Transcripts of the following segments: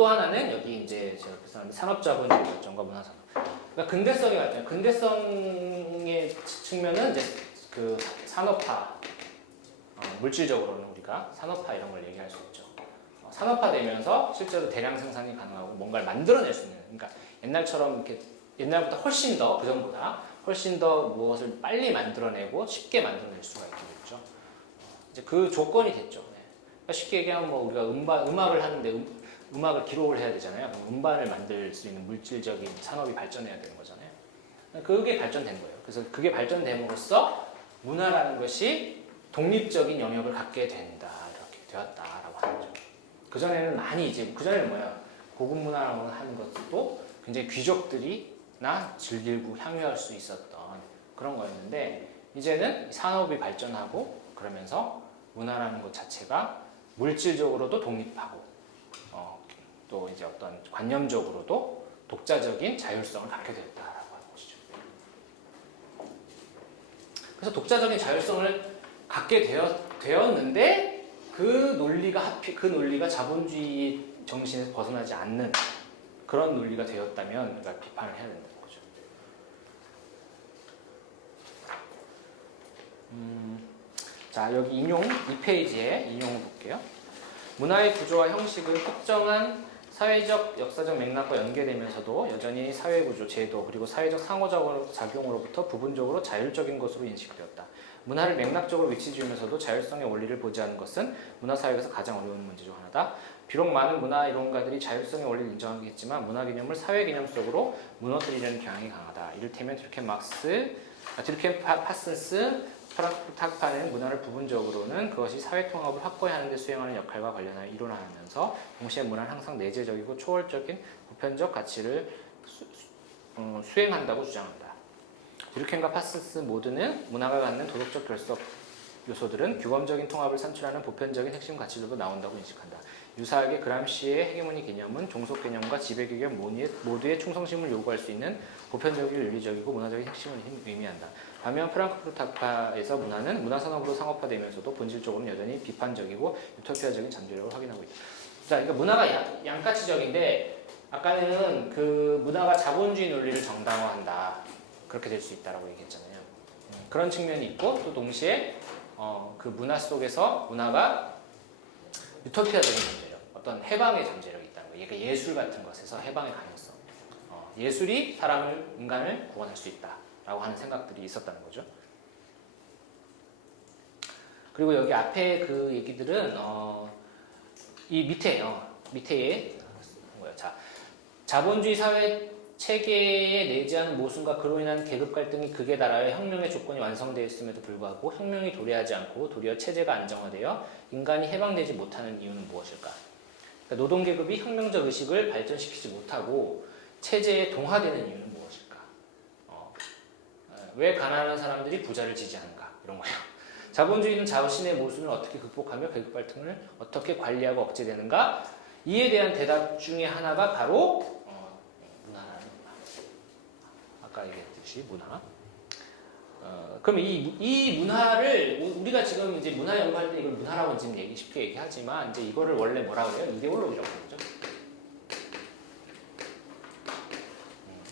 또 하나는 여기 이제 제가 말씀드린 산업자본주의 발전과 문화산업. 그러니까 근대성이 맞죠. 근대성의 측면은 이제 그 산업화, 물질적으로는 우리가 산업화 이런 걸 얘기할 수 있죠. 산업화되면서 실제로 대량 생산이 가능하고 뭔가를 만들어낼 수 있는. 그러니까 옛날처럼 이렇게 옛날보다 훨씬 더 그전보다 훨씬 더 무엇을 빨리 만들어내고 쉽게 만들어낼 수가 있게 됐죠. 이제 그 조건이 됐죠. 네. 그러니까 쉽게 얘기하면 뭐 우리가 음악을 하는데 음악을 기록을 해야 되잖아요. 음반을 만들 수 있는 물질적인 산업이 발전해야 되는 거잖아요. 그게 발전된 거예요. 그래서 그게 발전됨으로써 문화라는 것이 독립적인 영역을 갖게 된다, 이렇게 되었다라고 하는 거죠. 그전에는 많이 이제 그전에는 뭐야? 고급 문화라고 하는 것도 굉장히 귀족들이나 즐기고 향유할 수 있었던 그런 거였는데 이제는 산업이 발전하고 그러면서 문화라는 것 자체가 물질적으로도 독립하고 또 이제 어떤 관념적으로도 독자적인 자율성을 갖게 됐다라고 하는 것이죠. 그래서 독자적인 자율성을 갖게 되었는데 그 논리가 자본주의 정신에서 벗어나지 않는 그런 논리가 되었다면 우리가 비판을 해야 된다는 거죠. 자, 여기 인용, 이 페이지에 인용을 볼게요. 문화의 구조와 형식은 특정한 사회적, 역사적 맥락과 연계되면서도 여전히 사회구조, 제도, 그리고 사회적 상호작용으로부터 부분적으로 자율적인 것으로 인식되었다. 문화를 맥락적으로 위치지으면서도 자율성의 원리를 보지 않는 것은 문화사회에서 가장 어려운 문제 중 하나다. 비록 많은 문화 이론가들이 자율성의 원리를 인정하겠지만 문화 개념을 사회 개념 속으로 무너뜨리려는 경향이 강하다. 이를테면 드르켄 파슨스, 프랑크푸르트학파는 문화를 부분적으로는 그것이 사회통합을 확고히 하는 데 수행하는 역할과 관련하여 이론화하면서 동시에 문화는 항상 내재적이고 초월적인 보편적 가치를 수행한다고 주장한다. 드르켄과 파슨스 모두는 문화가 갖는 도덕적 결속 요소들은 규범적인 통합을 산출하는 보편적인 핵심 가치들로 나온다고 인식한다. 유사하게 그람시의 헤게모니 개념은 종속 개념과 지배 개념 모두의 충성심을 요구할 수 있는 보편적이고 윤리적이고 문화적인 핵심을 의미한다. 반면 프랑크푸르트학파에서 문화는 문화산업으로 상업화되면서도 본질적으로는 여전히 비판적이고 유토피아적인 잠재력을 확인하고 있다. 자, 그러니까 문화가 양가치적인데 아까는 그 문화가 자본주의 논리를 정당화한다. 그렇게 될 수 있다라고 얘기했잖아요. 그런 측면이 있고 또 동시에 그 문화 속에서 문화가 유토피아적인 잠재력, 어떤 해방의 잠재력이 있다는 거예요. 그러니까 예술 같은 것에서 해방의 가능성. 예술이 인간을 구원할 수 있다라고 하는 생각들이 있었다는 거죠. 그리고 여기 앞에 그 얘기들은 이 밑에에 뭐야? 자, 자본주의 사회 체계에 내재하는 모순과 그로 인한 계급 갈등이 극에 달하여 혁명의 조건이 완성되어 있음에도 불구하고 혁명이 도래하지 않고 도리어 체제가 안정화되어 인간이 해방되지 못하는 이유는 무엇일까? 그러니까 노동계급이 혁명적 의식을 발전시키지 못하고 체제에 동화되는 이유는 무엇일까? 왜 가난한 사람들이 부자를 지지하는가? 이런 거예요. 자본주의는 자신의 모순을 어떻게 극복하며 계급 갈등을 어떻게 관리하고 억제되는가? 이에 대한 대답 중에 하나가 바로 아까 얘기했듯이 문화. 그럼 이 문화를 우리가 지금 이제 문화 연구할 때 이걸 문화라고 지금 쉽게 얘기하지만 이제 이거를 원래 뭐라 그래요? 이데올로기라고 하죠.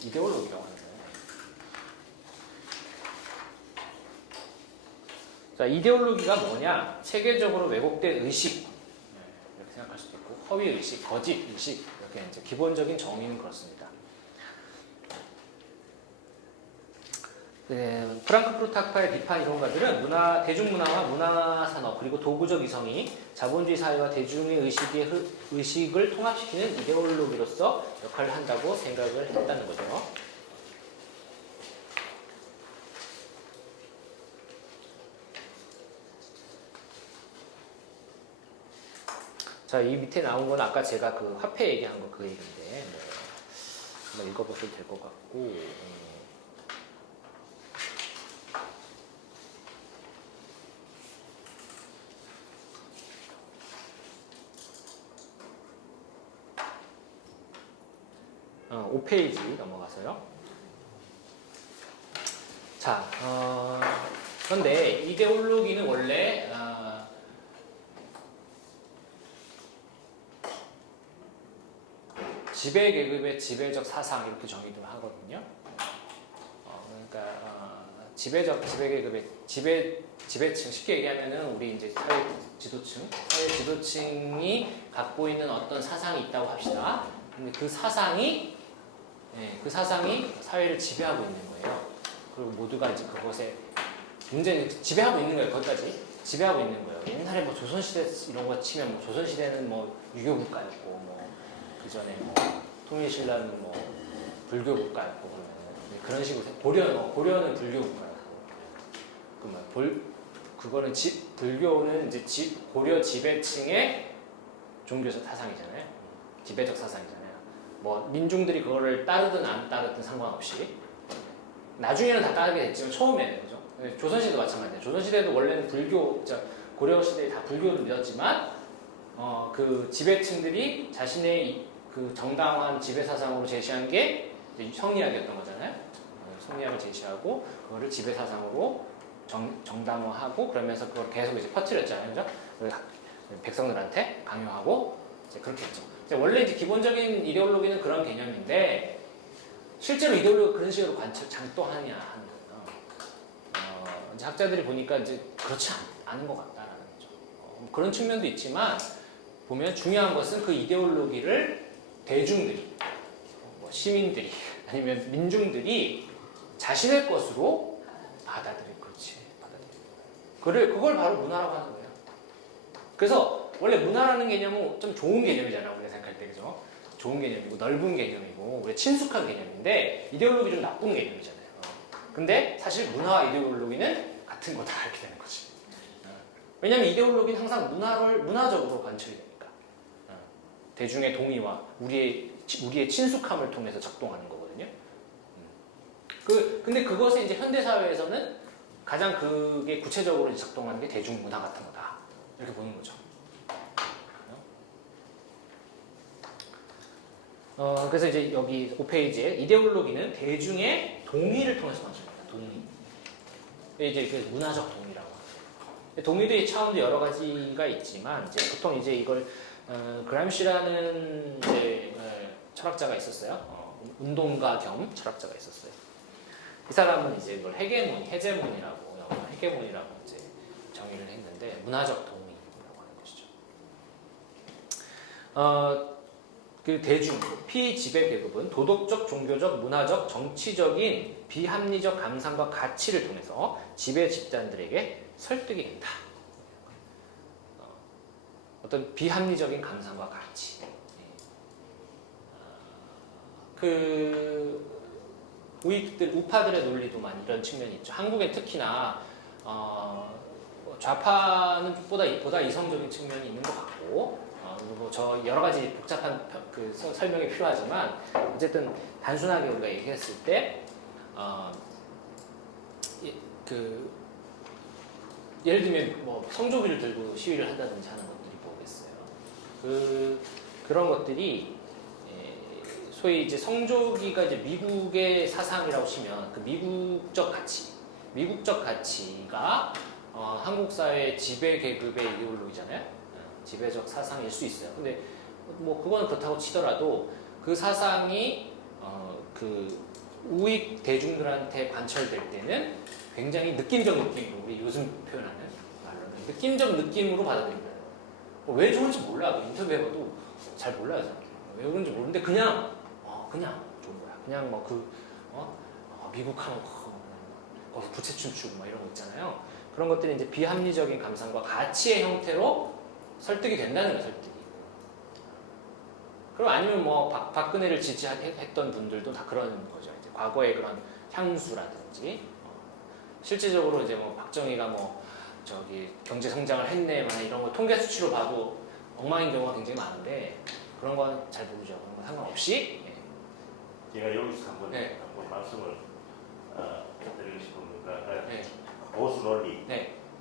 이데올로기라고 하는 거예요. 자, 이데올로기가 뭐냐? 체계적으로 왜곡된 의식 이렇게 생각할 수도 있고 허위 의식, 거짓 의식 이렇게 이제 기본적인 정의는 그렇습니다. 네, 프랑크푸르트학파의 비판 이론가들은 대중문화와 문화산업 그리고 도구적 이성이 자본주의 사회와 대중의 의식을 통합시키는 이데올로기로서 역할을 한다고 생각을 했다는 거죠. 자, 이 밑에 나온 건 아까 제가 그 화폐 얘기한 거 그 얘기인데 한번 읽어보셔도 될 것 같고 어, 5페이지 넘어가서요. 자, 그런데 이데올로기는 원래 지배 계급의 지배적 사상 이렇게 정의를 하거든요. 그러니까 지배 계급의 지배층 쉽게 얘기하면은 우리 이제 사회 지도층이 갖고 있는 어떤 사상이 있다고 합시다. 근데 그 사상이 사회를 지배하고 있는 거예요. 그리고 모두가 이제 그것에 문제는 지배하고 있는 거예요. 거기까지 지배하고 있는 거예요. 옛날에 뭐 조선시대 이런 거 치면 뭐 조선시대는 뭐 유교국가였고 뭐 그 전에 뭐 통일신라는 뭐 불교국가였고 그런 식으로 고려는 불교국가였고 그거는 불교는 이제 고려 지배층의 종교 사상이잖아요. 지배적 사상이잖아요. 뭐 민중들이 그거를 따르든 안 따르든 상관없이 나중에는 다 따르게 됐지만 처음에는 그죠. 조선시대도 마찬가지예요. 조선시대도 원래는 고려 시대에 다 불교를 믿었지만 그 지배층들이 자신의 그 정당한 지배 사상으로 제시한 게 성리학이었던 거잖아요. 성리학을 제시하고 그거를 지배 사상으로 정당화하고 그러면서 그걸 계속 이제 퍼뜨렸잖아요. 그죠? 백성들한테 강요하고 이제 그렇게 했죠. 원래 이제 기본적인 이데올로기는 그런 개념인데 실제로 이데올로기가 그런 식으로 작동하냐 하는 이제 학자들이 보니까 이제 그렇지 않은 것 같다라는 거죠. 그런 측면도 있지만 보면 중요한 것은 그 이데올로기를 대중들이, 뭐 시민들이 아니면 민중들이 자신의 것으로 받아들이는 그걸 바로 문화라고 하는 거예요. 그래서 원래 문화라는 개념은 좀 좋은 개념이잖아 우리가 생각할 때 그죠? 좋은 개념이고 넓은 개념이고 우리 친숙한 개념인데 이데올로기 좀 나쁜 개념이잖아요. 근데 사실 문화와 이데올로기는 같은 거다 이렇게 되는 거지. 왜냐하면 이데올로기는 항상 문화적으로 관철이 되니까 대중의 동의와 우리의 친숙함을 통해서 작동하는 거거든요. 근데 그것이 이제 현대 사회에서는 가장 그게 구체적으로 작동하는 게 대중문화 같은 거다 이렇게 보는 거죠. 그래서 이제 여기 5페이지에 이데올로기는 대중의 동의를 통해서 관철합니다. 동의. 이제 그 문화적 동의라고 하죠. 동의의 차원도 여러 가지가 있지만 이제 보통 이제 이걸 그람시라는 이제 철학자가 있었어요. 운동가 겸 철학자가 있었어요. 이 사람은 이제 이걸 헤게몬이라고 이제 정의를 했는데 문화적 동의라고 하는 것이죠. 그 대중, 피지배 계급은 도덕적, 종교적, 문화적, 정치적인 비합리적 감상과 가치를 통해서 지배 집단들에게 설득이 된다. 어떤 비합리적인 감상과 가치. 그 우파들의 논리도 많이 이런 측면이 있죠. 한국엔 특히나 좌파는 보다 이성적인 측면이 있는 것 같고 그리고 저 여러 가지 복잡한 그 설명이 필요하지만 어쨌든 단순하게 우리가 얘기했을 때 예를 들면 뭐 성조기를 들고 시위를 한다든지 하는 것들이 보겠어요. 그런 것들이 소위 이제 성조기가 이제 미국의 사상이라고 치면 그 미국적 가치가 한국 사회의 지배 계급의 이데올로기잖아요. 지배적 사상일 수 있어요. 근데 뭐 그건 그렇다고 치더라도 그 사상이 그 우익 대중들한테 관철될 때는 굉장히 느낌적 느낌으로 우리 요즘 표현하는 말로는 느낌적 느낌으로 받아들입니다. 왜 좋은지 몰라. 인터뷰해봐도 잘 몰라요. 왜 그런지 모르는데 그냥 좋은 거야. 그냥 미국 하면 거기서 부채춤 추고 이런 거 있잖아요. 그런 것들이 이제 비합리적인 감상과 가치의 형태로 설득이 된다는 거예요. 설득이. 그럼 아니면 뭐 박근혜를 지지했던 분들도 다 그런 거죠. 이제 과거의 그런 향수라든지 실질적으로 이제 뭐 박정희가 경제 성장을 했네 이런 거 통계 수치로 봐도 엉망인 경우가 굉장히 많은데 그런 건 잘 모르죠. 그런 건 상관없이. 제가 여기서 한번 말씀을 드리고 싶습니다. 보수 논리,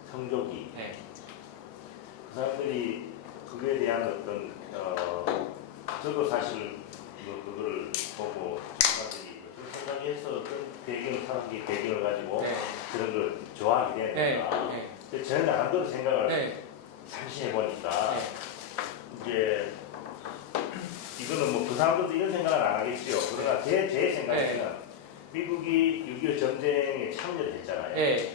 성조기, 그 사람들이 그거에 대한 어떤 저도 사실 그걸 보고 사람들이 생각해서 어떤 배경을 가지고 그런 걸 좋아하게 되니까 저는 나름대로 생각을 잠시 해보니까 이게 이 이거는 뭐 그 사람들도 이런 생각은 안 하겠죠. 그러나 제 생각에는 미국이 6.25 전쟁에 참여를 했잖아요. 네.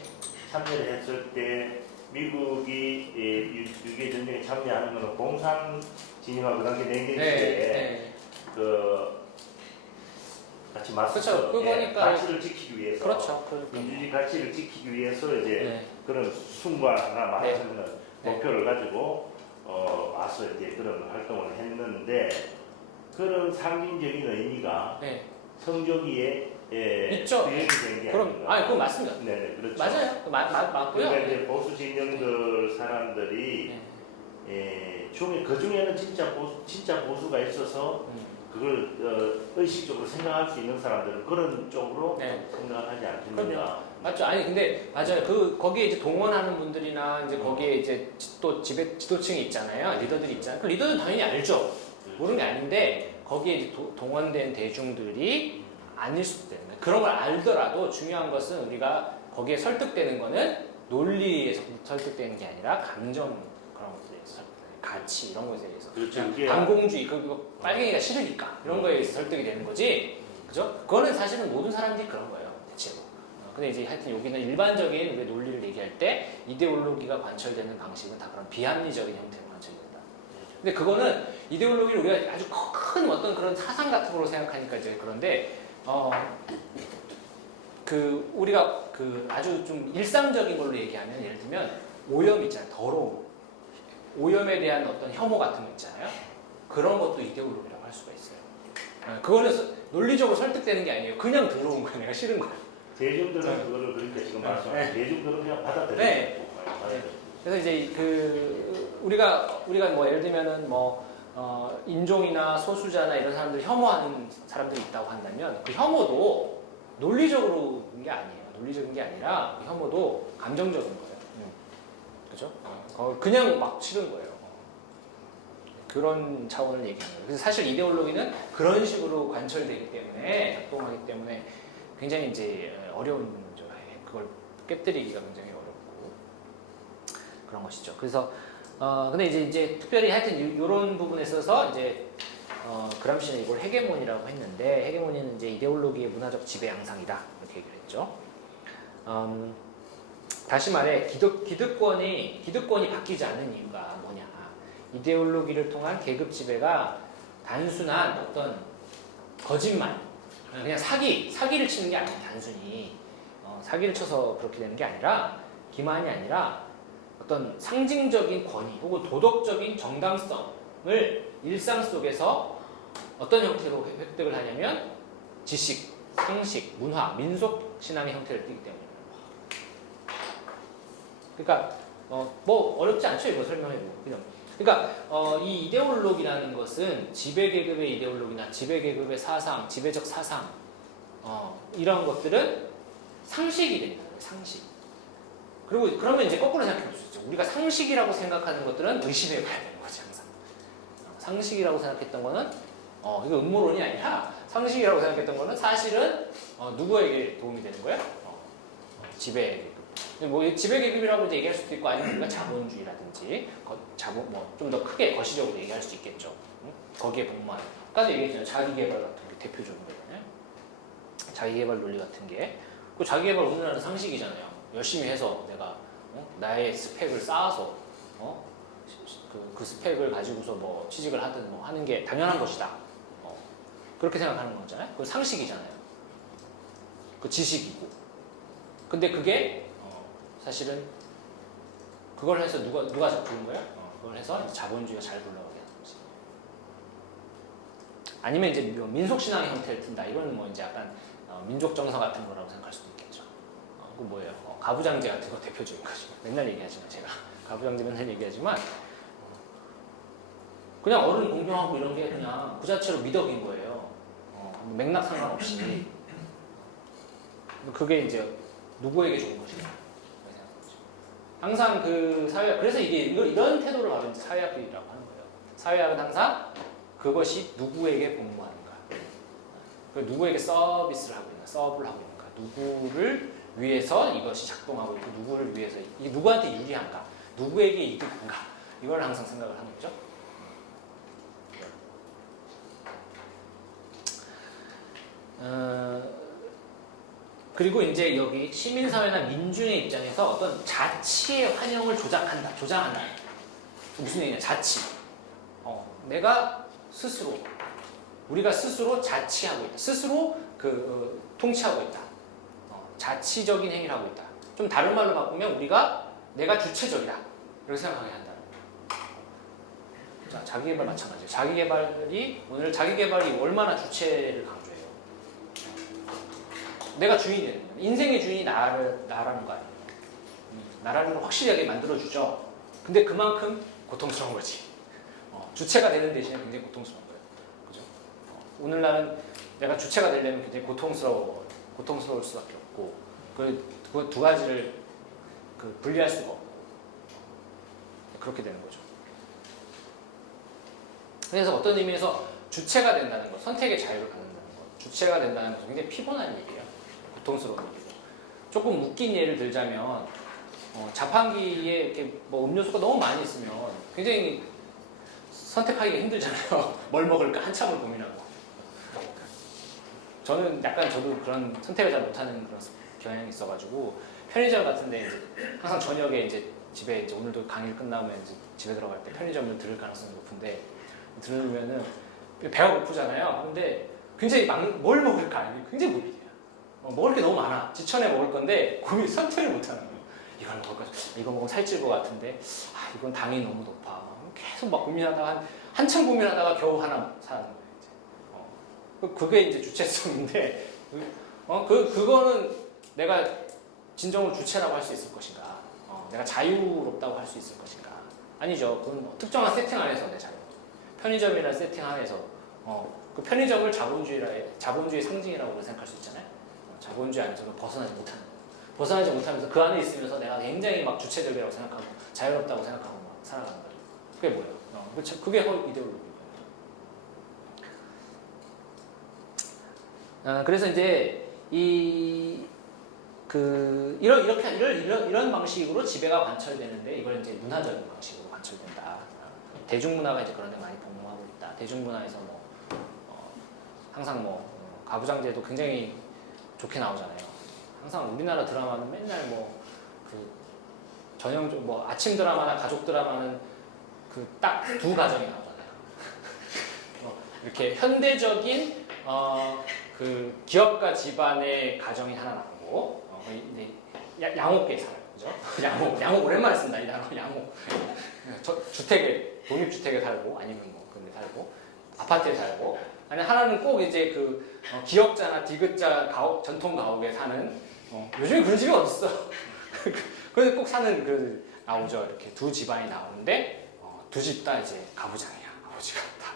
참여를 했을 때 미국이 6.25 전쟁에 참여하는 것은 공산 진영하고 그 당시 냉전 시대에 그 같이 맞서 그렇죠. 그거니까 가치를 지키기 위해서 그렇죠. 민주주의 가치를 지키기 위해서 이제 네. 그런 순관이나 말하자면 네. 목표를 가지고 와서 이제 그런 활동을 했는데 그런 상징적인 의미가 네. 성조기에 있죠. 수행이 된게 그럼 아닌가. 그건 맞습니다. 네, 그렇죠. 맞아요. 맞고요. 그러니까 이제 보수 진영들 사람들이 그 중에는 진짜 보수가 있어서 그걸 의식적으로 생각할 수 있는 사람들은 그런 쪽으로 생각을 하지 않습니까? 맞죠. 아니 근데 맞아요. 거기에 이제 동원하는 분들이나 이제 거기에 이제 또 지도층이 있잖아요. 리더들이 있잖아요. 그 리더는 당연히 알죠. 모르는 게 아닌데 거기에 이제 동원된 대중들이 아닐 수도 있는 거예요. 그런 걸 알더라도 중요한 것은 우리가 거기에 설득되는 거는 논리에 설득되는 게 아니라 감정 그런 것들에 서 가치 이런 것에 대해서. 그렇죠. 반공주의 그거 빨갱이가 싫으니까 이런 거에 의해서 설득이 되는 거지. 그죠? 그거는 사실은 모든 사람들이 그런 거예요. 대체로. 근데 이제 하여튼 여기는 일반적인 우리 논리를 얘기할 때 이데올로기가 관철되는 방식은 다 그런 비합리적인 형태로 관철된다. 근데 그거는 이데올로기를 우리가 아주 큰 어떤 그런 사상 같은 걸로 생각하니까 이제 그런데 우리가 아주 좀 일상적인 걸로 얘기하면 예를 들면 오염 있잖아요. 더러움. 오염에 대한 어떤 혐오 같은 거 있잖아요. 그런 것도 이데올로기라고 할 수가 있어요. 그거는 논리적으로 설득되는 게 아니에요. 그냥 더러운 거야. 내가 싫은 거야. 대중들은 그거를 그러니까 지금 말씀하신 대중들은 그냥 받아들이고 그래서 이제 우리가 뭐 예를 들면은 인종이나 소수자나 이런 사람들 혐오하는 사람들이 있다고 한다면 그 혐오도 논리적으로인 게 아니에요. 논리적인 게 아니라 그 혐오도 감정적인 거예요. 그죠? 그냥 막 싫은 거예요. 그런 차원을 얘기하는 거예요. 그래서 사실 이데올로기는 그런 식으로 관철되기 때문에 작동하기 때문에 굉장히 이제 어려운 문제예요. 그걸 깨뜨리기가 굉장히 어렵고 그런 것이죠. 그래서 근데 이제 특별히 하여튼 이런 부분에 있어서 이제 그람시는 이걸 헤게모니라고 했는데 헤게모니는 이제 이데올로기의 문화적 지배 양상이다 이렇게 얘기를 했죠. 다시 말해 기득권이 바뀌지 않는 이유가 뭐냐? 이데올로기를 통한 계급 지배가 단순한 어떤 거짓말, 그냥 사기를 치는 게 아니에요. 단순히 사기를 쳐서 그렇게 되는 게 아니라 기만이 아니라 어떤 상징적인 권위 혹은 도덕적인 정당성을 일상 속에서 어떤 형태로 획득을 하냐면 지식, 상식, 문화, 민속 신앙의 형태를 띠기 때문입니다. 그러니까 뭐 어렵지 않죠? 이거 설명해도 그냥. 그러니까 이 이데올로기라는 것은 지배계급의 이데올로기나 지배계급의 사상, 지배적 사상 이런 것들은 상식이 됩니다. 상식. 그리고 그러면 이제 거꾸로 생각해 볼 수 있죠. 우리가 상식이라고 생각하는 것들은 의심해 봐야 되는 거지 항상. 상식이라고 생각했던 거는 이거 음모론이 아니라 상식이라고 생각했던 거는 사실은 누구에게 도움이 되는 거야? 지배계급. 뭐 지배계급이라고 이제 얘기할 수도 있고 아니면 우리가 자본주의라든지 좀 더 크게 거시적으로 얘기할 수 있겠죠. 거기에 복무하는. 아까도 얘기했잖아요. 자기개발 같은 게 대표적인 거잖아요. 자기개발 논리 같은 게. 그 자기개발 우리나라는 상식이잖아요. 열심히 해서 내가 나의 스펙을 쌓아서 그 스펙을 가지고서 뭐 취직을 하든 뭐 하는 게 당연한 것이다. 그렇게 생각하는 거잖아요. 그 상식이잖아요. 그 지식이고. 근데 그게 사실은 그걸 해서 누가 부른 거예요? 그걸 해서 자본주의가 잘 굴러가게 하는 거지. 아니면 이제 민속신앙의 형태를 띈다. 이건 뭐 이제 약간 민족 정서 같은 거라고 생각할 수도 있겠죠. 그 뭐예요? 가부장제 같은 거 대표적인 거죠. 맨날 얘기하지만 제가 가부장제 맨날 얘기하지만 그냥 어른 공경하고 이런 게 그냥 그 자체로 미덕인 거예요. 맥락 상관없이. 그게 이제 누구에게 좋은 것이냐. 항상 그 사회학, 그래서 이런 태도를 바로 이제 사회학이라고 하는 거예요. 사회학은 항상 그것이 누구에게 복무하는가. 누구에게 서비스를 하고 있는가, 서브를 하고 있는가. 누구를 위해서 이것이 작동하고 있고, 누구를 위해서, 이게 누구한테 유리한가, 누구에게 이득한가. 이걸 항상 생각을 하는 거죠. 그리고 이제 여기 시민사회나 민중의 입장에서 어떤 자치의 환영을 조장한다. 무슨 얘기냐? 자치. 내가 스스로, 우리가 스스로 자치하고 있다. 스스로 통치하고 있다. 자치적인 행위를 하고 있다. 좀 다른 말로 바꾸면 내가 주체적이다. 이렇게 생각하게 한다. 자, 자기개발 마찬가지예요. 오늘 자기개발이 얼마나 주체를 강조해요. 내가 주인이에요. 인생의 주인이 나라는 거 아니에요. 나라는 걸 확실하게 만들어주죠. 근데 그만큼 고통스러운 거지. 주체가 되는 대신에 굉장히 고통스러운 거예요. 그죠? 오늘날은 내가 주체가 되려면 굉장히 고통스러울 수밖에 없고, 그 두 가지를 분리할 수가 없고, 그렇게 되는 거죠. 그래서 어떤 의미에서 주체가 된다는 것, 선택의 자유를 갖는다는 것, 주체가 된다는 것은 굉장히 피곤한 얘기예요. 고통스러운 얘기죠. 조금 웃긴 예를 들자면, 자판기에 이렇게 뭐 음료수가 너무 많이 있으면 굉장히 선택하기가 힘들잖아요. 뭘 먹을까 한참을 고민하고. 저도 그런 선택을 잘 못하는 그런 경향이 있어가지고 편의점 같은데 이제 항상 저녁에 이제 집에 이제 오늘도 강의 끝나면 이제 집에 들어갈 때 편의점을 들을 가능성이 높은데 들으면은 배가 고프잖아요. 근데 굉장히 뭘 먹을까 이게 굉장히 고민이에요. 먹을 게 너무 많아. 지천에 먹을 건데 선택을 못하는 거예요. 이걸 먹을까? 이거 먹으면 살찔 것 같은데 이건 당이 너무 높아. 계속 막 고민하다가 한참 고민하다가 겨우 하나 사는 거예요. 그게 이제 주체성인데 그거는 내가 진정으로 주체라고 할 수 있을 것인가? 내가 자유롭다고 할 수 있을 것인가? 아니죠. 그건 특정한 세팅 안에서 내 자유. 편의점이라는 세팅 안에서 그 편의점을 자본주의 상징이라고 생각할 수 있잖아요. 자본주의 안에서 벗어나지 못하면서 그 안에 있으면서 내가 굉장히 막 주체적이라고 생각하고 자유롭다고 생각하고 막 살아가는 거예요. 그게 뭐예요? 그게 이데올로기예요. 그래서 이제 이런 방식으로 지배가 관철되는데 이걸 이제 문화적인 방식으로 관철된다. 대중문화가 이제 그런 데 많이 복무하고 있다. 대중문화에서 항상 가부장제도 굉장히 좋게 나오잖아요. 항상 우리나라 드라마는 맨날 전형적 아침 드라마나 가족 드라마는 딱 두 가정이 나오잖아요. 이렇게 현대적인 기업가 집안의 가정이 하나 나오고 양옥계에 살아요. 그죠? 양옥 오랜만에 쓴다. 이 단어 양옥. 독립주택에 살고 아니면 그런 데 살고 아파트에 살고 아니 하나는 꼭 이제 기역자나 디귿자 전통 가옥에 사는 요즘에 그런 집이 어딨어. 그래서 꼭 사는 나오죠. 이렇게 두 집안이 나오는데 두 집 다 이제 가부장이야. 아버지가 다.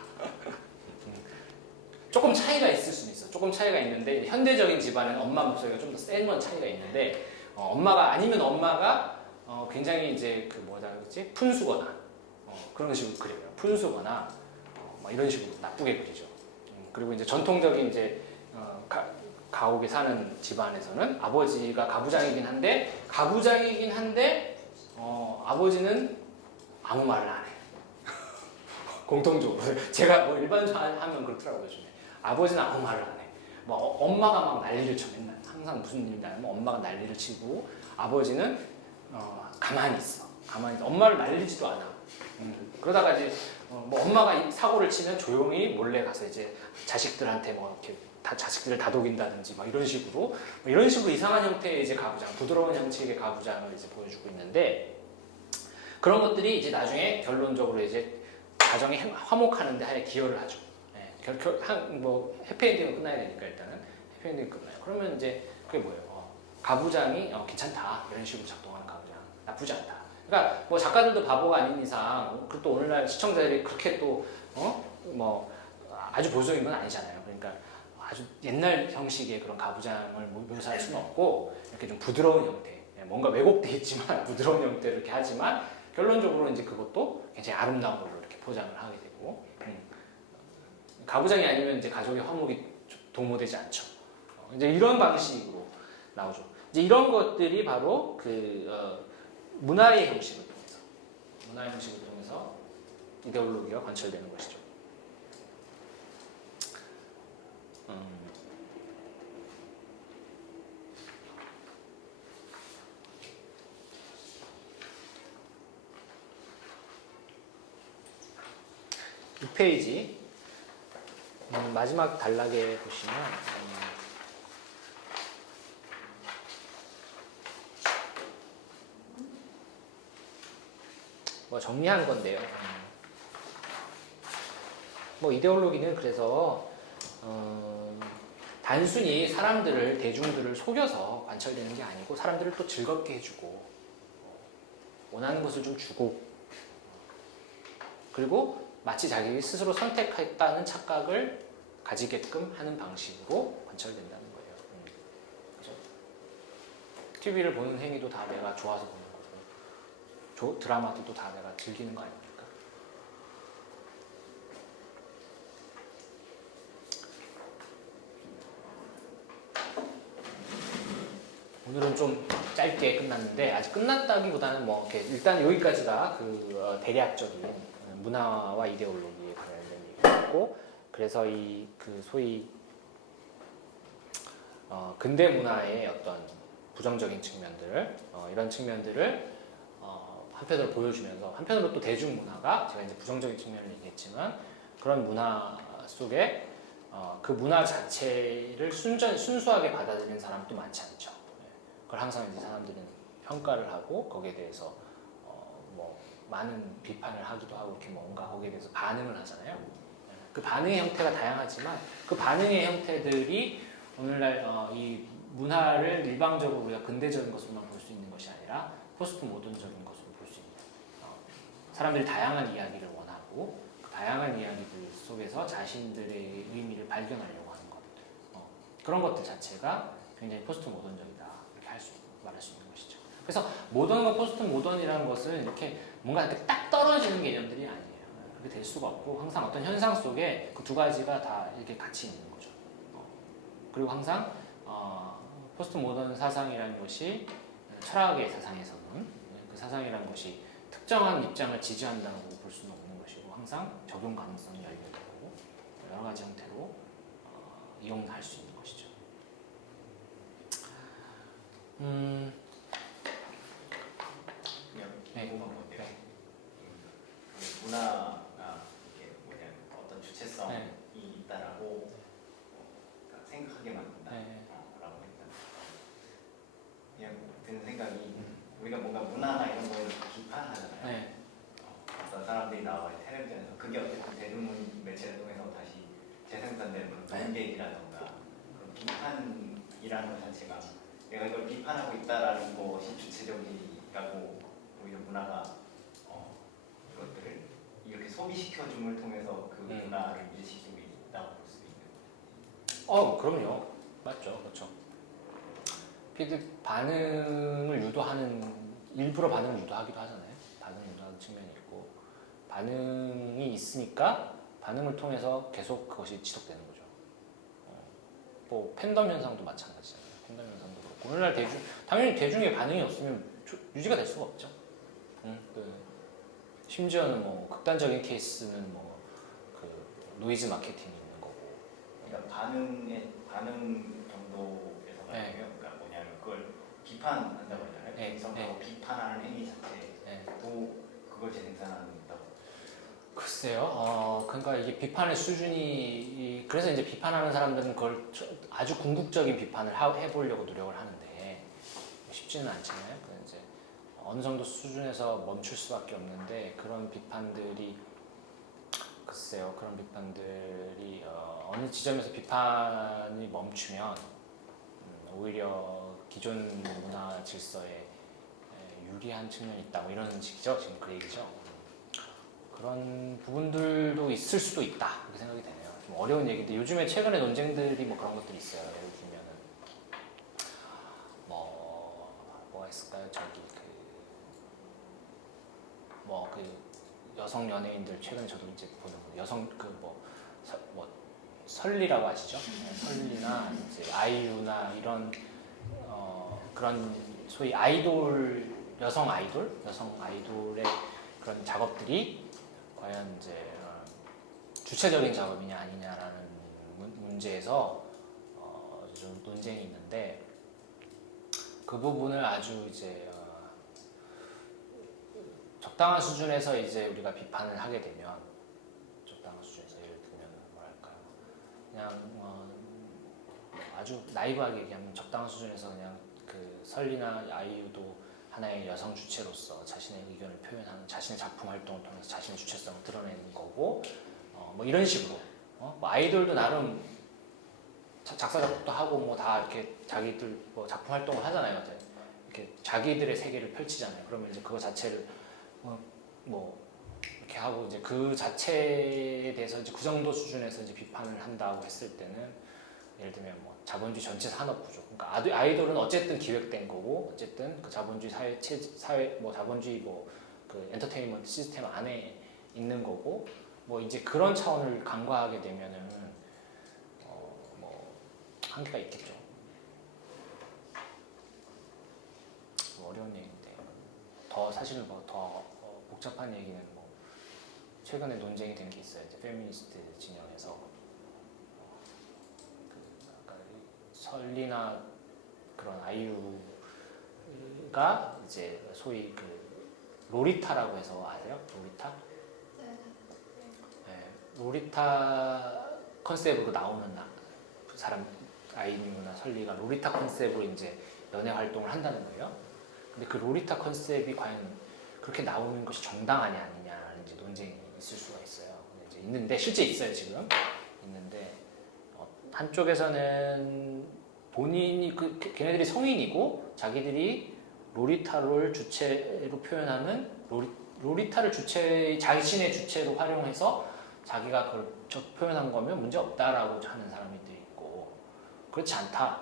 조금 차이가 있을 수는 있어. 조금 차이가 있는데 현대적인 집안은 엄마 목소리가 좀 더 센 건 차이가 있는데 엄마가 굉장히 이제 푼수거나 그런 식으로 그려요. 푼수거나 이런 식으로 나쁘게 그리죠. 그리고 이제 전통적인 이제 가옥에 사는 집안에서는 아버지가 가부장이긴 한데 아버지는 아무 말을 안 해. 공통적으로 제가 일반적으로 하면 그렇더라고요. 요즘에 아버지는 아무 말을 안 해. 엄마가 막 난리를 쳐 맨날. 항상 무슨 일이 나면 엄마가 난리를 치고 아버지는 가만히 있어. 엄마를 날리지도 않아. 그러다가 이제 엄마가 사고를 치면 조용히 몰래 가서 이제 자식들한테 이렇게 자식들을 다독인다든지 이런 식으로 이상한 형태의 이제 가부장, 부드러운 형식의 가부장을 이제 보여주고 있는데 그런 것들이 이제 나중에 결론적으로 이제 가정이 화목하는데 하여 기여를 하죠. 해피엔딩은 끝나야 되니까 일단은 해피엔딩이 끝나요. 그러면 이제 그게 뭐예요? 가부장이 괜찮다 이런 식으로 작동하는 가부장 나쁘지 않다. 그러니까 작가들도 바보가 아닌 이상 그리고 또 오늘날 시청자들이 그렇게 또 아주 보수적인 건 아니잖아요. 그러니까 아주 옛날 형식의 그런 가부장을 묘사할 수는 없고 이렇게 좀 부드러운 형태, 뭔가 왜곡돼 있지만 부드러운 형태를 이렇게 하지만 결론적으로 이제 그것도 굉장히 아름다운 걸로 이렇게 포장을 하게 되고 가부장이 아니면 이제 가족의 화목이 도모되지 않죠. 이제 이런 방식으로 나오죠. 이제 이런 것들이 바로 문화의 형식을 통해서 이데올로기가 관철되는 것이죠. 6페이지 마지막 단락에 보시면 뭐 정리한 건데요. 뭐 이데올로기는 그래서 단순히 사람들을 대중들을 속여서 관철되는 게 아니고 사람들을 또 즐겁게 해주고 원하는 것을 좀 주고 그리고 마치 자기 스스로 선택했다는 착각을 가지게끔 하는 방식으로 관철된다는 거예요. 그죠? TV를 보는 행위도 다 내가 좋아서 보는 거고 드라마도 다 내가 즐기는 거 아닙니까? 오늘은 좀 짧게 끝났는데 아직 끝났다기보다는 뭐 이렇게 일단 여기까지가 그 대략적인 문화와 이데올로기에 관련된 얘기였고 그래서 이 그 소위 근대 문화의 어떤 부정적인 측면들 이런 측면들을 한편으로 보여주면서 한편으로 또 대중문화가 제가 이제 부정적인 측면을 얘기했지만 그런 문화 속에 그 문화 자체를 순수하게 받아들이는 사람도 많지 않죠. 그걸 항상 이제 사람들은 평가를 하고 거기에 대해서 뭐 많은 비판을 하기도 하고 이렇게 뭔가 거기에 대해서 반응을 하잖아요. 그 반응의 형태가 다양하지만 그 반응의 형태들이 오늘날 이 문화를 일방적으로 우리가 근대적인 것으로만 볼 수 있는 것이 아니라 포스트 모던적인 것으로 볼 수 있는 사람들이 다양한 이야기를 원하고 그 다양한 이야기들 속에서 자신들의 의미를 발견하려고 하는 것들 그런 것들 자체가 굉장히 포스트 모던적이다 이렇게 말할 수 있는 것이죠. 그래서 모던과 포스트 모던이라는 것은 이렇게 뭔가 이렇게 딱 떨어지는 개념들이 아니에요. 그렇게 될 수가 없고 항상 어떤 현상 속에 그 두 가지가 다 이렇게 같이 있는 거죠. 그리고 항상 포스트 모던 사상이라는 것이 철학의 사상에서는 그 사상이라는 것이 특정한 입장을 지지한다고 볼 수는 없는 것이고 항상 적용 가능성이 열려있고 여러 가지 형태로 이용할 수 있는 것이죠. 그냥 네. 궁금한 건데요. 문화가 이게 뭐냐 어떤 주체성이 네. 있다라고 생각하게 만든다라고 네. 했다. 그냥 드는 생각이 우리가 뭔가 문화나 이런 걸 비판하잖아요. 네. 어떤 사람들이 나와 텔레비전에서 그게 어쨌든 대중문 매체를 통해서 다시 재생산되는 문제이라던가 그런 비판이라는 것 자체가 내가 이걸 비판하고 있다라는 것이 주체적이라고 오히려 문화가 이것들을 이렇게 소비시켜줌을 통해서 그 문화를 유지시키고 있다고 볼 수 있는 거예요. 그럼요. 맞죠. 그렇죠. 반응을 유도하는 일부러 반응을 유도하기도 하잖아요. 반응을 유도하는 측면이 있고 반응이 있으니까 반응을 통해서 계속 그것이 지속되는 거죠. 뭐 팬덤 현상도 마찬가지잖아요. 팬덤 현상도 그렇고 오늘날 당연히 대중의 반응이 없으면 유지가 될 수가 없죠. 심지어는 뭐 극단적인 케이스는 뭐 그 노이즈 마케팅이 있는 거고. 그러니까 반응 정도에서 말이에요. 그러니까 뭐냐면 그걸 비판한다고 하잖아요. 네. 비판하는 행위 자체도 그걸 재생산한다고. 글쎄요. 그러니까 이게 비판의 수준이 그래서 이제 비판하는 사람들은 그걸 아주 궁극적인 비판을 해보려고 노력을 하는데 쉽지는 않잖아요. 그래서 이제 어느 정도 수준에서 멈출 수밖에 없는데 그런 비판들이 글쎄요. 그런 비판들이 어느 지점에서 비판이 멈추면 오히려 기존 문화 질서에 유리한 측면이 있다. 뭐 이런 식이죠. 지금 그 얘기죠. 그런 부분들도 있을 수도 있다. 그렇게 생각이 되네요. 좀 어려운 얘기인데 요즘에 최근에 논쟁들이 뭐 그런 것들이 있어요. 예를 들면은 뭐가 있을까요? 저기 그 여성 연예인들 최근에 저도 이제 보는 거 여성 설리라고 아시죠? 설리나 이제 아이유나 이런 그런 소위 여성 아이돌의 그런 작업들이 과연 이제 주체적인 작업이냐 아니냐라는 문제에서 좀 논쟁이 있는데 그 부분을 아주 이제 적당한 수준에서 이제 우리가 비판을 하게 되면 적당한 그냥 아주 나이브하게 얘기하면 적당한 수준에서 그냥 그 설리나 아이유도 하나의 여성 주체로서 자신의 의견을 표현하는 자신의 작품 활동을 통해서 자신의 주체성을 드러내는 거고 뭐 이런 식으로 뭐 아이돌도 나름 작사 작곡도 하고 뭐 다 이렇게 자기들 뭐 작품 활동을 하잖아요. 이렇게 자기들의 세계를 펼치잖아요. 그러면 이제 그거 자체를 뭐 이렇게 하고 이제 그 자체에 대해서 이제 그 정도 수준에서 이제 비판을 한다고 했을 때는 예를 들면 뭐 자본주의 전체 산업 구조. 그러니까 아이돌은 어쨌든 기획된 거고 어쨌든 그 자본주의 사회 뭐 자본주의 뭐 그 엔터테인먼트 시스템 안에 있는 거고 뭐 이제 그런 차원을 간과하게 되면은 뭐 한계가 있겠죠. 뭐 어려운 얘기인데 더 사실 뭐 더 복잡한 얘기는 뭐 최근에 논쟁이 된 게 있어요. 이제 페미니스트 진영에서 아까 설리나 그런 아이유가 이제 소위 그 로리타라고 해서 아세요? 로리타? 네, 로리타 컨셉으로 나오는 사람 아이유나 설리가 로리타 컨셉으로 이제 연애 활동을 한다는 거예요. 근데 그 로리타 컨셉이 과연 그렇게 나오는 것이 정당하냐 아니냐는 이제 논쟁이 있을 수가 있어요. 이제 있는데 실제 있어요 지금 있는데 한쪽에서는 본인이 걔네들이 성인이고 자기들이 로리타를 주체로 표현하는 로리타를 자신의 주체로 활용해서 자기가 그걸 표현한 거면 문제 없다라고 하는 사람들이 있고 그렇지 않다.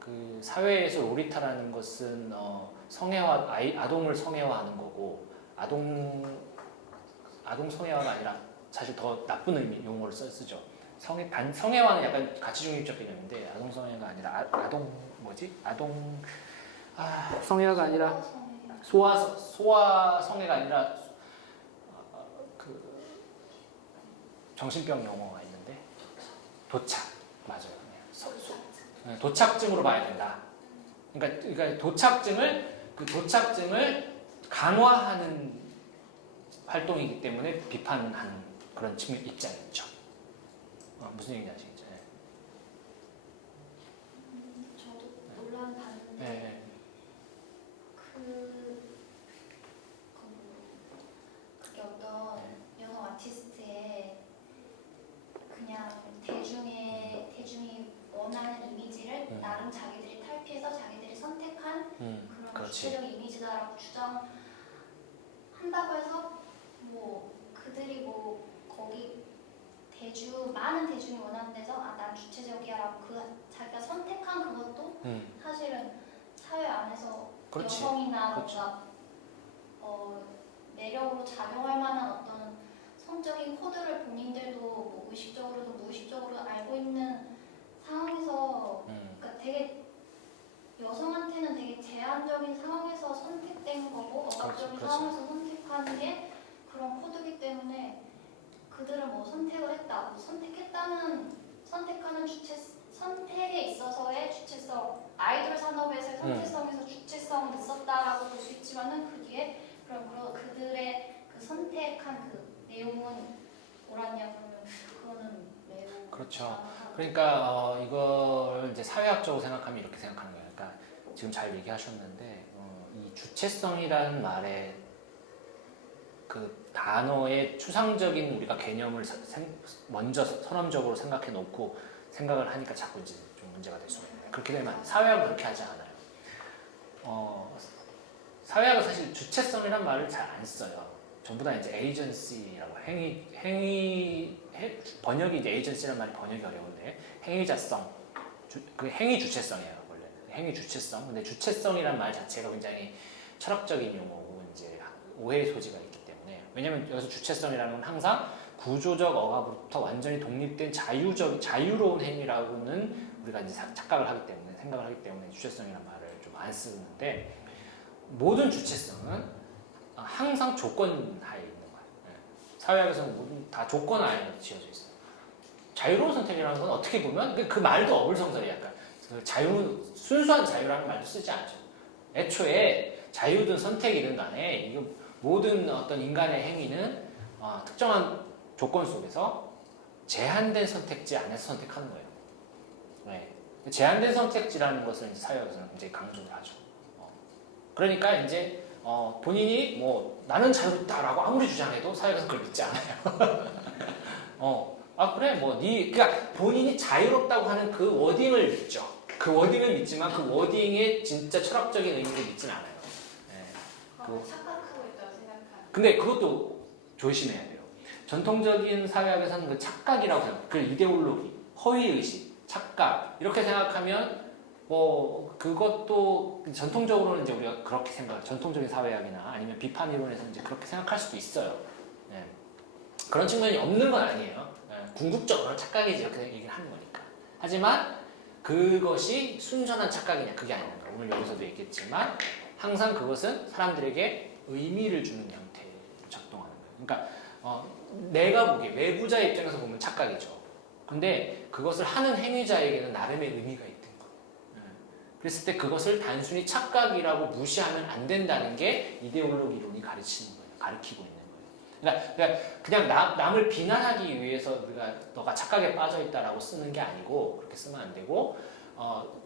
그 사회에서 로리타라는 것은 성애화 아동을 성애화하는 거고 아동 성애화가 아니라 사실 더 나쁜 의미 용어를 쓰죠. 성애화는 약간 가치중립적 개념인데 아동 성애가 아니라 성애가 아니라 소아 성애가 아니라 그 정신병 용어가 있는데 도착 맞아요. 도착증으로 봐야 된다. 그러니까 도착증을 강화하는 활동이기 때문에 비판하는 그런 측면 입장이죠. 무슨 얘기인지 아시겠죠? 네. 저도 논란 봤는데 네. 그게 어떤 여성 아티스트의 그냥 대중이 원하는 이미지를 나름 자기들이 탈피해서 자기들이 선택한 그런 그렇지. 주체적 이미지다라고 주장한다고 해서 뭐 그들이 뭐 거기 많은 대중이 원하는 데서 난 주체적이야라고 자기가 선택한 그것도 사실은 사회 안에서 그렇지. 여성이나 그렇지. 뭔가 매력으로 작용할 만한 어떤 성적인 코드를 본인들도 뭐 의식적으로도 무의식적으로 알고 있는 상황에서 그러니까 되게 여성한테는 되게 제한적인 상황에서 선택된 거고 억압적인 그렇지. 상황에서 선택하는 게 그런 코드이기 때문에 그들은 뭐 선택을 했다, 뭐 선택하는 선택에 있어서의 주체성, 아이돌 산업에서의 선택성에서 주체성은 있었다라고 볼 수 있지만은 그 뒤에 그럼 그들의 그 선택한 그 내용은 옳았냐 그러면 그거는 매우 그렇죠. 정확한 그러니까 이걸 이제 사회학적으로 생각하면 이렇게 생각하는 거예요. 그러니까 지금 잘 얘기하셨는데 이 주체성이라는 말에 그 단어의 추상적인 우리가 개념을 먼저 선언적으로 생각해 놓고 생각을 하니까 자꾸 이제 좀 문제가 될 수가 있어요. 그렇게 되면 사회학은 그렇게 하지 않아요. 사회학은 사실 주체성이란 말을 잘 안 써요. 전부 다 이제 에이전시라고 번역이 이제 에이전시란 말이 번역이 어려운데 행위자성, 그 행위 주체성이에요 원래. 행위 주체성. 근데 주체성이란 말 자체가 굉장히 철학적인 용어고 이제 오해의 소지가 있기 때문에 왜냐면 여기서 주체성이라는 건 항상 구조적 억압으로부터 완전히 독립된 자유로운 행위라고는 우리가 이제 생각을 하기 때문에 주체성이라는 말을 좀 안 쓰는데 모든 주체성은 항상 조건 하에 있는 거예요. 사회학에서는 모든 다 조건 하에 지어져 있어요. 자유로운 선택이라는 건 어떻게 보면 그 말도 어불성설이에요. 약간 순수한 자유라는 말도 쓰지 않죠. 애초에 자유든 선택이든 간에 이거 모든 어떤 인간의 행위는 특정한 조건 속에서 제한된 선택지 안에서 선택하는 거예요. 네. 제한된 선택지라는 것을 이제 사회학에서는 굉장히 강조를 하죠. 그러니까 이제 본인이 뭐 나는 자유롭다라고 아무리 주장해도 사회학에서 그걸 믿지 않아요. 아 그래 뭐 그러니까 본인이 자유롭다고 하는 그 워딩을 믿죠. 그 워딩을 믿지만 그 워딩의 진짜 철학적인 의미를 믿지는 않아요. 네. 착각하고 있다고 생각하는. 근데 그것도 조심해야 돼요. 전통적인 사회학에서는 그 착각이라고 생각해요. 그 이데올로기, 허위의식, 착각 이렇게 생각하면 뭐 그것도 전통적으로는 이제 우리가 그렇게 생각해요. 전통적인 사회학이나 아니면 비판 이론에서 이제 그렇게 생각할 수도 있어요. 네. 그런 측면이 없는 건 아니에요. 네. 궁극적으로는 착각이지 이렇게 얘기를 하는 거니까. 하지만 그것이 순전한 착각이냐 그게 아닌 거예요. 오늘 여기서도 얘기했지만 항상 그것은 사람들에게 의미를 주는 형태로 작동하는 거예요. 그러니까 내가 보기에 외부자의 입장에서 보면 착각이죠. 근데 그것을 하는 행위자에게는 나름의 의미가 있는 거예요. 그랬을 때 그것을 단순히 착각이라고 무시하면 안 된다는 게 이데올로기 이론이 가르치는 거예요. 가르치고 있는 거예요. 그러니까 그냥 남을 비난하기 위해서 너가 착각에 빠져 있다라고 쓰는 게 아니고 그렇게 쓰면 안 되고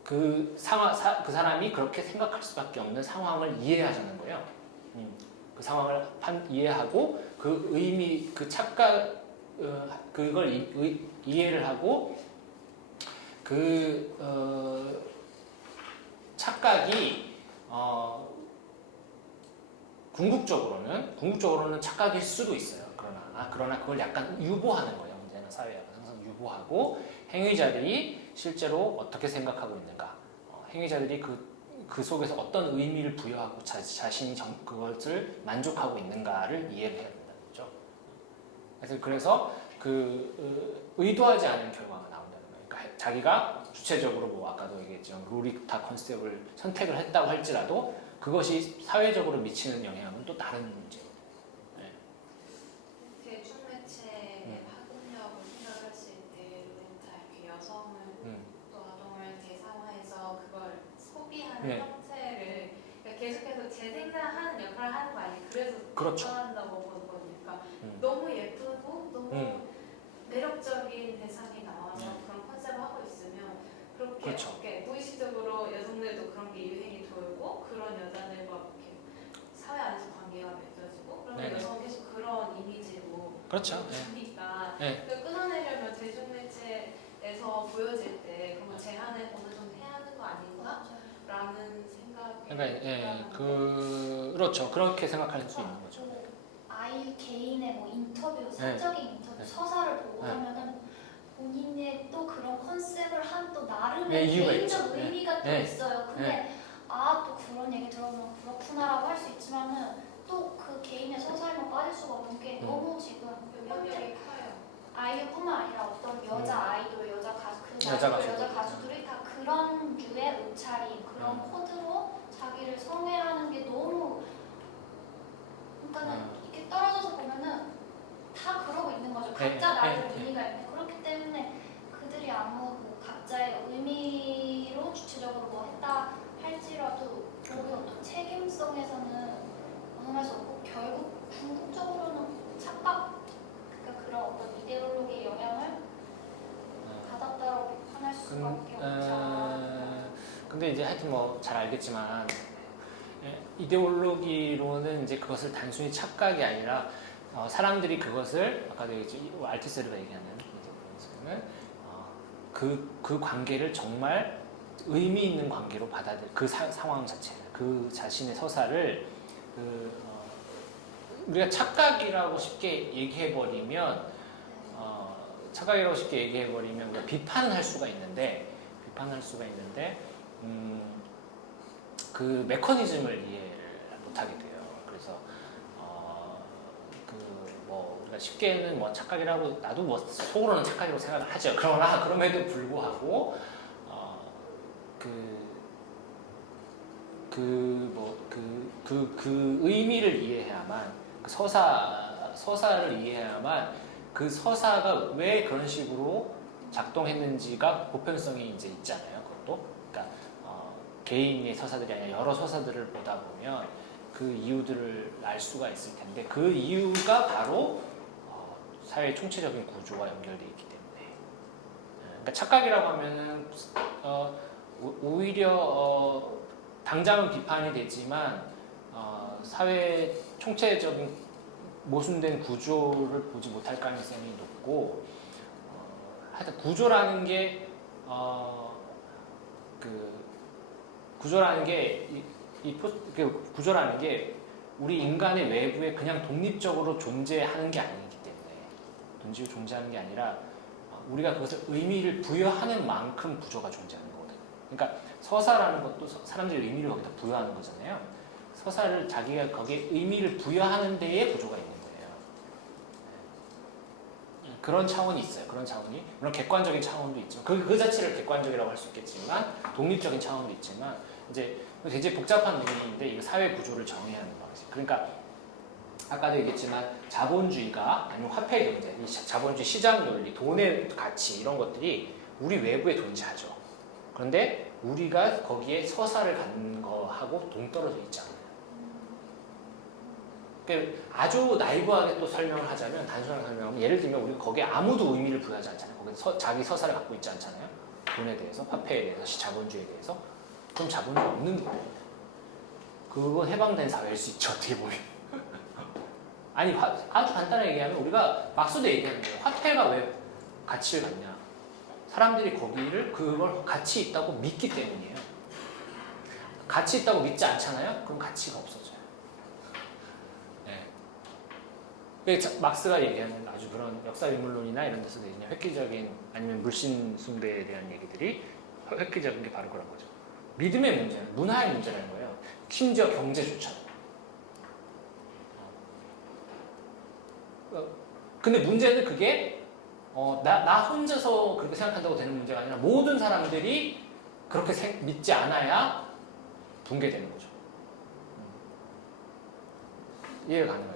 그 사람이 그렇게 생각할 수밖에 없는 상황을 이해하자는 거예요. 그 상황을 이해하고 그 의미, 그 착각, 그걸 이해를 하고 그 착각이 궁극적으로는 착각일 수도 있어요. 그러나 그걸 약간 유보하는 거예요. 문제는 사회학은 항상 유보하고 행위자들이 실제로 어떻게 생각하고 있는가, 행위자들이 그 속에서 어떤 의미를 부여하고 자신이 그것을 만족하고 있는가를 이해를 해야 된다는 거죠. 그래서 의도하지 않은 결과가 나온다는 거예요. 그러니까 자기가 주체적으로 뭐 아까도 얘기했지만 루리타 컨셉을 선택을 했다고 할지라도 그것이 사회적으로 미치는 영향은 또 다른 문제예요. 네. 대중매체의 파급력을 생각했을 때 렌탈 여성을 또 아동을 대상화해서 그걸 소비하는 네. 형태를 그러니까 계속해서 재생산하는 역할을 하는 거 아니에요. 그래서 그렇죠. 한다고 보거든요. 그러니까 너무 예쁘고 너무 매력적인 대상이 나와서 그런 컨셉을 하고 있으면 그렇게 그렇죠. 이렇게 무의식적으로 여성들도 그런 게 유행이 돌고 그런 여자들과 이렇게 사회 안에서 관계가 맺어지고 그러면 네네. 여성은 계속 그런 이미지로 그렇죠. 보니까 네. 끊어내려면 대중매체에서 보여질 때 그러면 제한을 어느 정도 해야 하는 거 아닌가라는 생각이 그러니까 그렇죠. 그렇게 생각할 수 있는 거죠. 아이유 개인의 뭐 인터뷰, 사적인 인터뷰, 서사를 보고 하면은 본인의 또 그런 컨셉을 한 또 나름의 이유가 개인적 있죠. 의미가 또 있어요. 근데 또 그런 얘기 들어보면 그렇구나라고 할 수 있지만은 또 그 개인의 서사에만 빠질 수가 없는 게 너무 지금 영향력이 커요. 아이유뿐만 아니라 어떤 여자 아이돌, 여자 여자 가수들이 다 그런 류의 옷차림, 그런 코드로 자기를 성애하는 게 너무 그러니까는 이렇게 떨어져서 보면은 다 그러고 있는 거죠. 각자 나름의 의미가 있는데 그렇기 때문에 그들이 아무 각자의 의미로 주체적으로 뭐 했다 할지라도 거기 어떤 책임성에서는 벗어날 수 없고 결국 궁극적으로는 착각, 그러니까 그런 어떤 이데올로기의 영향을 받았다고 비판할 수밖에 없죠. 근데 이제 하여튼 뭐 잘 알겠지만 이데올로기로는 이제 그것을 단순히 착각이 아니라 사람들이 그것을 아까도 알티세르가 얘기하는 그 관계를 정말 의미 있는 관계로 받아들일 그 상황 자체를 그 자신의 서사를 우리가 착각이라고 쉽게 얘기해 버리면 우리가 비판을 할 수가 있는데 그 메커니즘을 이해를 못하게 돼요. 그래서 우리가 쉽게는 뭐 착각이라고 나도 뭐 속으로는 착각이라고 생각을 하죠. 그러나 그럼에도 불구하고 그 의미를 이해해야만 그 서사를 이해해야만 그 서사가 왜 그런 식으로 작동했는지가 보편성이 이제 있잖아요. 그것도 그러니까 개인의 서사들이 아니라 여러 서사들을 보다 보면 그 이유들을 알 수가 있을 텐데 그 이유가 바로 사회의 총체적인 구조와 연결돼 있기 때문에. 그러니까 착각이라고 하면은 오히려 당장은 비판이 되지만 사회 총체적인 모순된 구조를 보지 못할 가능성이 높고 하여튼 구조라는 게 구조라는 게 우리 인간의 외부에 그냥 독립적으로 존재하는 게 아니기 때문에 독립적으로 존재하는 게 아니라 우리가 그것을 의미를 부여하는 만큼 구조가 존재하는 거거든요. 그러니까 서사라는 것도 사람들이 의미를 거기다 부여하는 거잖아요. 서사를 자기가 거기에 의미를 부여하는 데에 구조가 있는 거예요. 그런 차원이 있어요. 그런 차원이 물론 객관적인 차원도 있지만 그 자체를 객관적이라고 할 수 있겠지만 독립적인 차원도 있지만 이제 굉장히 복잡한 논리인데 이거 사회 구조를 정의하는 방식. 그러니까 아까도 얘기했지만 자본주의가 아니면 화폐 경제, 이 자본주의 시장 논리, 돈의 가치 이런 것들이 우리 외부에 존재하죠. 그런데 우리가 거기에 서사를 갖는 거하고 동떨어져 있지 않아요. 그러니까 아주 나이브하게 또 설명을 하자면 단순하게 설명하면 예를 들면 우리가 거기에 아무도 의미를 부여하지 않잖아요. 거기에 자기 서사를 갖고 있지 않잖아요. 돈에 대해서, 화폐에 대해서, 자본주의에 대해서. 그럼 자본주의 없는 거예요. 그건 해방된 사회일 수 있죠. 어떻게 보면. 아니 아주 간단하게 얘기하면 우리가 막수도 얘기하는 거예요. 화폐가 왜 가치를 갖냐. 사람들이 거기를 그걸 가치 있다고 믿기 때문이에요. 가치 있다고 믿지 않잖아요. 그럼 가치가 없어져요. 네. 막스가 얘기하는 아주 그런 역사인물론이나 이런 데서 그냥 획기적인 아니면 물신 숭배에 대한 얘기들이 획기적인 게 바로 그런 거죠. 믿음의 문제는 문화의 문제라는 거예요. 심지어 경제조차도. 근데 문제는 그게 나 혼자서 그렇게 생각한다고 되는 문제가 아니라 모든 사람들이 그렇게 믿지 않아야 붕괴되는 거죠. 이해가 가능하죠?